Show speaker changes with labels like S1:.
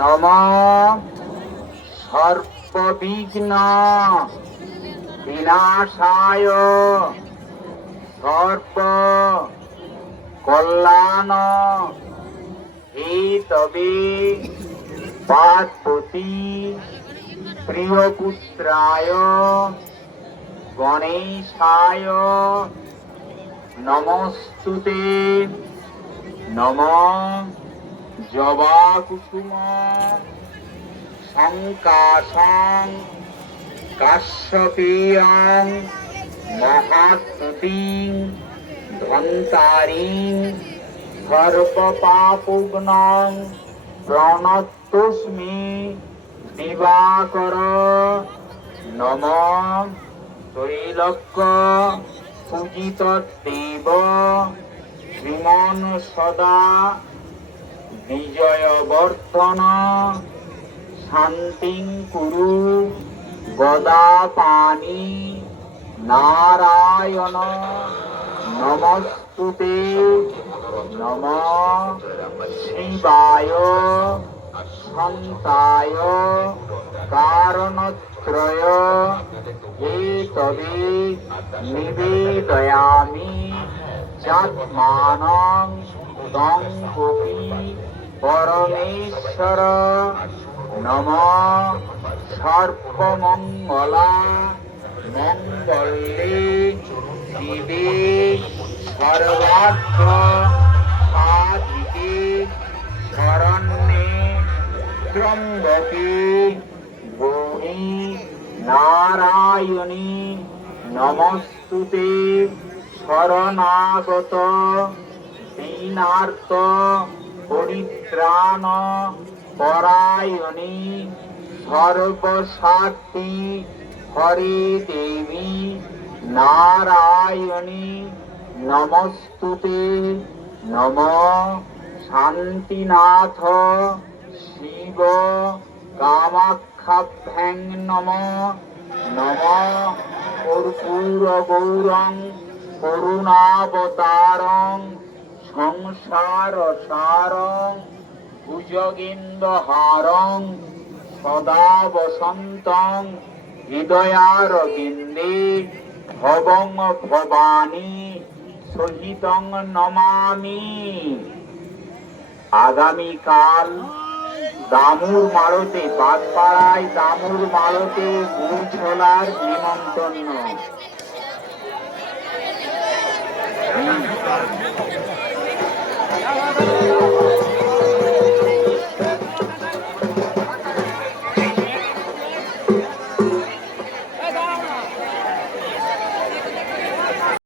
S1: নম সর্ববিঘ্ন বিনাশায় সর্ব কল্যাণ হে তবে পার্বতী প্রিয়পুত্রায় গণেশায় নমস্তুতে। নম জবা কুসুম শঙ্কাশং, কাশ্যপেয়ং, মহাত্মতিং, ধন্তারিং সর্বপাপুগ্নং প্রণতোস্মি দিবাকর, নম তৈলক্য পূজিত দেব শ্রীমন সদা বিজয়বর্ধন শান্তিং কুরু গদাপানি নারায়ণ নমস্তুতে নম শিবায় সন্তায় কারণত্রয় হে তবে নিবেদয়ামি। পরমেশ্বর নম সর্বমঙ্গলা মঙ্গলে শিবে সর্বার্থ সাধিকে শরণ্যে ত্রম্বকে গৌরী নারায়ণী নমস্তুতে শরণাগত দীনার্ত পরিত্রাণ, পরায়ণী সর্বসাক্ষী হরে দেবী নারায়ণী, নমস্তুতে নম। শান্তিনাথ, শিব, কামাখ্যাভ্যাং নম। নম। কর্পূর গৌরং করুণাবতারং সংসার সারং ভুজগেন্দ্রহারং সদা বসন্তং হৃদয়ার বিন্দে ভবং ভবানী, সহিতং নমামি। আগামীকাল দামুর মারতে বাদপাড়ায় দামুর মারতে গুড় ছোলার নিমন্ত্রণ।